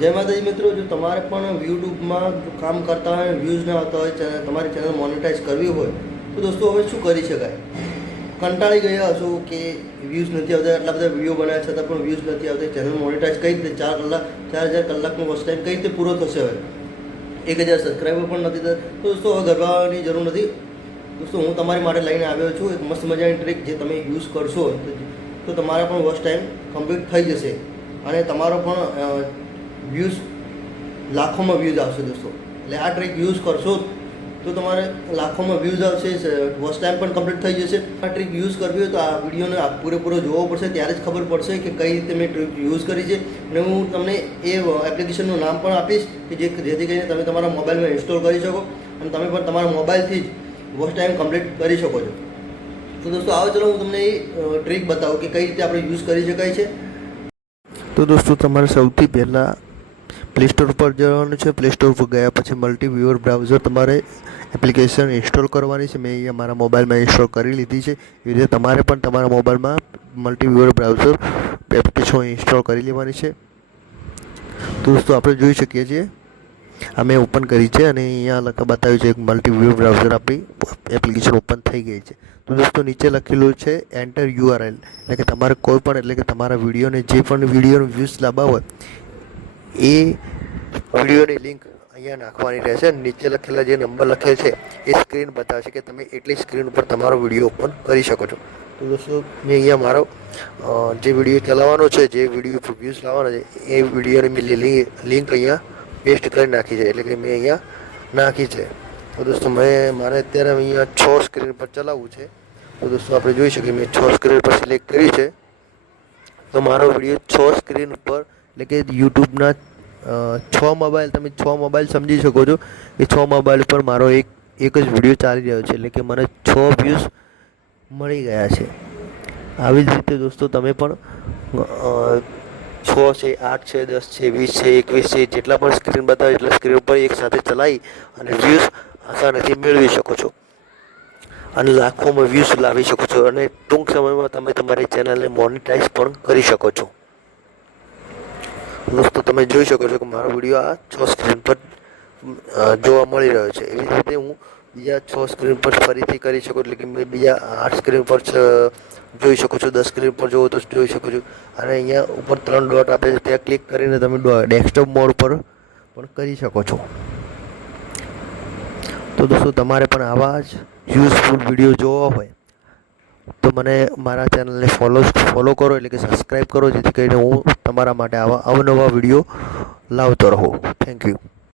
जय माताजी मित्रों, जो तमारे पण यूट्यूब में काम करता है व्यूज़ ना आता हो तमारी चैनल मोनेटाइज करवी हो तो दोस्तों हवे शू करी शकाय। कंटाळी गया हशो कि व्यूज़ नहीं आता, एटला बधा विडियो बनाव्या छतां पण व्यूज़ नहीं आता, चैनल मोनेटाइज कई रीते 4,000 कलाकनो वॉच टाइम कई रीते पूरो थशे। हवे 1,000 सब्सक्राइबर पण नथी थता। तो दोस्तों हवे गभराવાની જરૂર નથી। दोस्तों हूँ तमारी माटे लईने आव्यो छुं एक मस्त मजानी ट्रिक जे तमे यूज़ करशो तो तमारा पण वॉच टाइम कम्प्लीट थई जशे अने तमारो पण व्यूज़ लाखों में व्यूज़ आवशे दोस्तों। એટલે આ ટ્રીક યુઝ કરશો તો તમારે લાખોમાં વ્યૂઝ આવશે, વોચ ટાઈમ પણ કમ્પ્લીટ થઈ જશે। આ ટ્રીક યુઝ કરવી હોય તો આ વિડીયોને પૂરેપૂરો જોવો પડશે, ત્યારે જ ખબર પડશે કે કઈ રીતે મેં ટ્રીક યુઝ કરી છે। અને હું તમને એ એપ્લિકેશનનું નામ પણ આપીશ કે જેથી કરીને તમે તમારા મોબાઈલમાં ઇન્સ્ટોલ કરી શકો અને તમે પણ તમારા મોબાઈલથી જ વોચ ટાઈમ કમ્પ્લીટ કરી શકો છો। તો દોસ્તો આવો ચલો હું તમને એ ટ્રીક બતાવું કે કઈ રીતે આપણે યુઝ કરી શકાય છે। તો દોસ્તો તમારે સૌથી પહેલાં પ્લે સ્ટોર પર જવાનું છે। પ્લે સ્ટોર પર ગયા પછી મલ્ટી વ્યુઅર બ્રાઉઝર તમારે એપ્લિકેશન ઇન્સ્ટોલ કરવાની છે। મેં અહીંયા મારા મોબાઈલમાં ઇન્સ્ટોલ કરી લીધી છે। એવી રીતે તમારે પણ તમારા મોબાઈલમાં multi viewer browser application install કરી લેવાની છે। તો દોસ્તો આપણે જોઈ શકીએ છીએ આ મેં ઓપન કરી છે અને અહીંયા બતાવ્યું છે એક મલ્ટી વ્યુઅર બ્રાઉઝર આપણી એપ્લિકેશન ઓપન થઈ ગઈ છે। તો દોસ્તો નીચે લખેલું છે એન્ટર યુઆરએલ, એટલે કે તમારે કોઈ પણ એટલે કે તમારા વિડીયોને જે પણ વિડીયોનો વ્યૂઝ લાવવા હોય એ વિડીયોની લિંક અહીંયા નાખવાની રહેશે। નીચે લખેલા જે નંબર લખેલ છે એ સ્ક્રીન બતાવશે કે તમે એટલી સ્ક્રીન ઉપર તમારો વિડીયો ઓપન કરી શકો છો। તો દોસ્તો મેં અહીંયા મારો જે વિડીયો ચલાવવાનો છે, જે વિડીયો પર વ્યૂઝ લાવવાનો છે એ વિડીયોની મેં લિંક અહીંયા પેસ્ટ કરી નાખી છે, એટલે કે મેં અહીંયા નાખી છે। તો દોસ્તો મારે અત્યારે અહીંયા 6 સ્ક્રીન પર ચલાવવું છે। તો દોસ્તો આપણે જોઈ શકીએ મેં 6 સ્ક્રીન પર સિલેક્ટ કરી છે। તો મારો વિડીયો 6 સ્ક્રીન ઉપર એટલે કે યુટ્યુબના 6 મોબાઈલ, તમે 6 મોબાઈલ સમજી શકો છો કે 6 મોબાઈલ પર મારો એક જ વિડીયો ચાલી રહ્યો છે, એટલે કે મને 6 વ્યૂઝ મળી ગયા છે। આવી જ રીતે દોસ્તો તમે પણ 6 છે, 8 છે, 10 છે, 20 છે, 21 છે, જેટલા પણ સ્ક્રીન બતાવે એટલા સ્ક્રીન પર એકસાથે ચલાવી અને વ્યૂઝ આસાનીથી મેળવી શકો છો અને લાખોમાં વ્યૂઝ લાવી શકો છો અને ટૂંક સમયમાં તમે તમારી ચેનલને મોનેટાઈઝ પણ કરી શકો છો। દોસ્તો તમે જોઈ શકો છો કે મારો વિડીયો આ 6 સ્ક્રીન પર જોવા મળી રહ્યો છે। એવી રીતે હું બીજા 6 સ્ક્રીન પર ફરીથી કરી શકું, એટલે કે મેં બીજા 8 સ્ક્રીન પર જોઈ શકો છો, 10 સ્ક્રીન પર જોવો તો જોઈ શકો છો। અને અહીંયા ઉપર 3 ડોટ આપે છે, ત્યાં ક્લિક કરીને તમે ડેસ્કટોપ મોડ પર પણ કરી શકો છો। તો દોસ્તો તમારે પણ આવા જ યુઝફુલ વિડીયો જોવા હોય તો મને મારા ચેનલને ફોલો કરો, એટલે કે સબસ્ક્રાઈબ કરો, જેથી કરીને હું તમારા માટે આવા અવનવા વિડીયો લાવતો રહું। Thank you.